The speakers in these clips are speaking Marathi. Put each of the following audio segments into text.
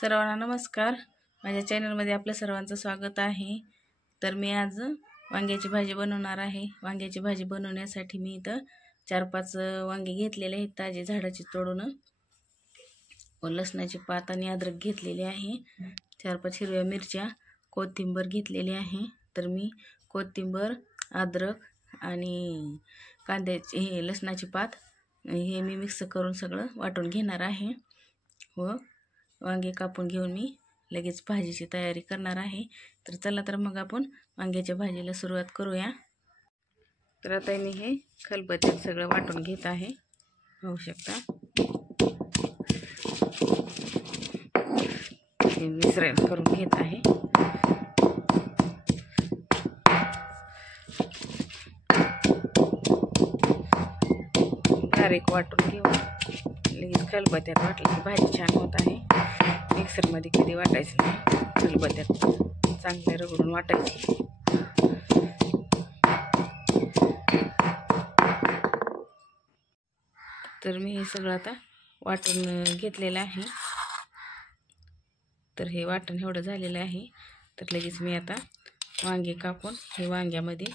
सर्वांना नमस्कार. माझ्या चॅनलमध्ये आपल्या सर्वांचं स्वागत आहे. तर मी आज वांग्याची भाजी बनवणार आहे. वांग्याची भाजी बनवण्यासाठी मी इथं 4-5 वांगे घेतलेले आहेत ताजे झाडाची तोडून. लसणाची पात आणि अद्रक घेतलेली आहे. 4-5 हिरव्या मिरच्या, कोथिंबीर घेतलेली आहे. तर मी कोथिंबीर, अद्रक आणि कांद्याची लसणाची पात हे मी मिक्स करून सगळं वाटून घेणार आहे व वांगे कापून घेऊन मी लगेच भाजीची तयारी करणार आहे. तर चला तर मग आपण वांग्याच्या भाजीला सुरुवात करूया. तर आता मी हे खलबत्त्यात सगळं वाटून घेत आहे. पाहू शकता हे मिश्रण करून घेत आहे. बारीक वाटून घेऊन लगेच खलबत्त्यात वाटलं की भाजी छान होत आहे. मिक्सरमध्ये कधी वाटायचं नाही, खलबत्त्यात चांगले रगडून वाटायचे. तर मी हे सगळं आता वाटून घेतलेलं आहे. तर हे वाटण एवढं झालेलं आहे. तर लगेच मी आता वांगे कापून हे वांग्यामध्ये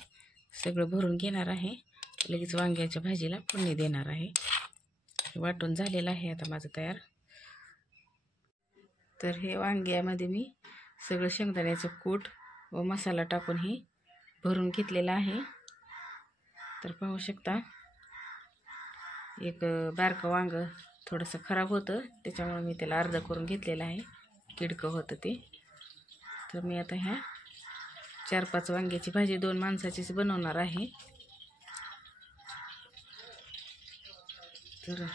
सगळं भरून घेणार आहे. लगेच वांग्याच्या भाजीला फोडणी देणार आहे. हे वाटून झालेलं आहे आता माझं तयार. तर हे वांग्यामध्ये मी सगळं शेंगदाण्याचं कूट व मसाला टाकून हे भरून घेतलेला आहे. तर पाहू शकता एक बारकं वांग थोडंसं खराब होतं, त्याच्यामुळे मी त्याला अर्ध करून घेतलेलं आहे, किडकं होतं ते. तर मी आता ह्या 4-5 वांग्याची भाजी 2 माणसाचीच बनवणार आहे. तर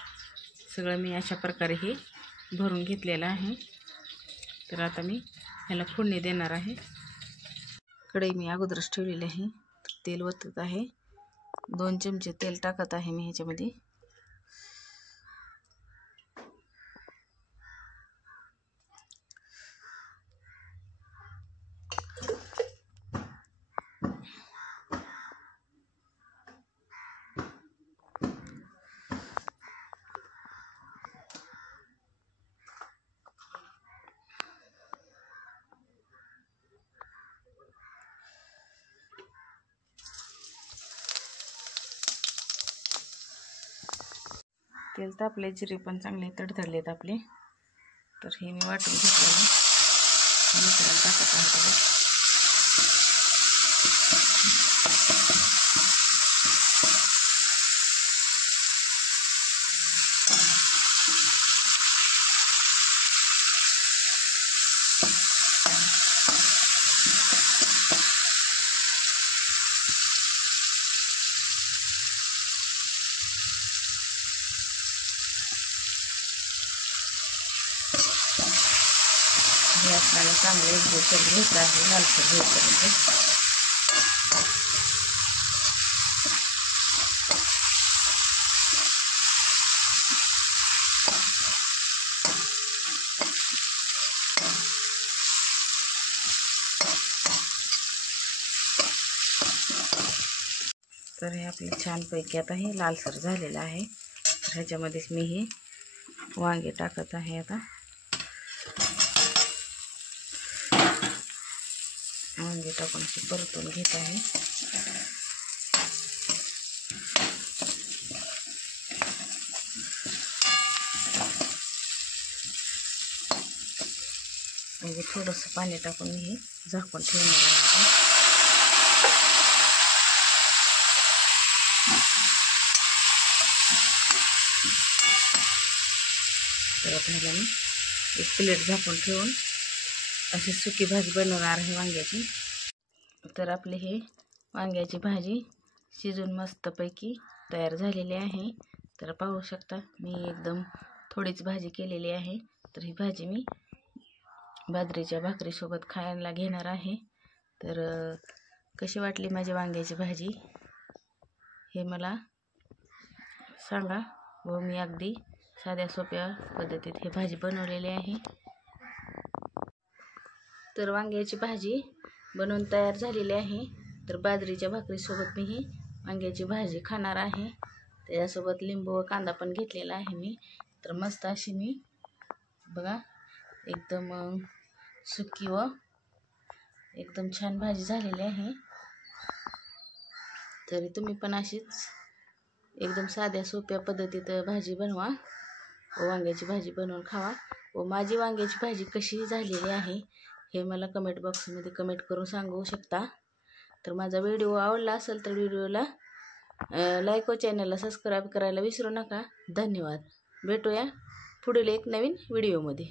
सगळं मी अशा प्रकारे हे भरून घेतलेलं आहे. तर आता मी ह्याला फोडणी देणार आहे. कढई मी अगोदरच ठेवलेली आहे. तेल ओतत आहे. 2 चमचे तेल टाकत आहे मी ह्याच्यामध्ये. तेल तापले, जिरे पण चांगले तडतडलेत आपले. तर हे मी वाटून घेतलेलं मिश्रण टाकत आहे. हे आपल्याला चांगले गोचर घ्यायचं आहे, लालसर घ्यायचं. तर हे आपले छानपैकी आता हे लालसर झालेलं आहे. तर ह्याच्यामध्येच मी हे वांगे टाकत आहे. आता वांगे टाकून परतून घेत आहे. म्हणजे थोडंसं पाणी टाकून हे झाकून ठेवणार आहे. तर आता ह्याला मी एक प्लेट झाकून ठेवून अशी सुकी भाजी बनवणार आहे वांग्याची. तर आपली हे वांग्याची भाजी शिजून मस्तपैकी तयार झालेली आहे. तर पाहू शकता मी एकदम थोडीच भाजी केलेली आहे. तर ही भाजी मी बाजरीच्या भाकरीसोबत खायला घेणार आहे. तर कशी वाटली माझी वांग्याची भाजी हे मला सांगा. व मी अगदी साध्या सोप्या पद्धतीत ही भाजी बनवलेली आहे. तर वांग्याची भाजी बनवून तयार झालेली आहे. तर बाजरीच्या भाकरीसोबत मी ही वांग्याची भाजी खाणार आहे. त्याच्यासोबत लिंबू व कांदा पण घेतलेला आहे मी. तर मस्त अशी मी बघा एकदम सुकी व एकदम छान भाजी झालेली आहे. तरी तुम्ही पण अशीच एकदम साध्या सोप्या पद्धतीत भाजी बनवा व वांग्याची भाजी बनवून खावा. व माझी वांग्याची भाजी कशी झालेली आहे हे मला कमेंट बॉक्समध्ये कमेंट करून सांगू शकता. तर माझा व्हिडिओ आवडला असेल तर व्हिडिओला लाईक व चॅनलला सबस्क्राईब करायला विसरू नका. धन्यवाद. भेटूया पुढील एक नवीन व्हिडिओमध्ये.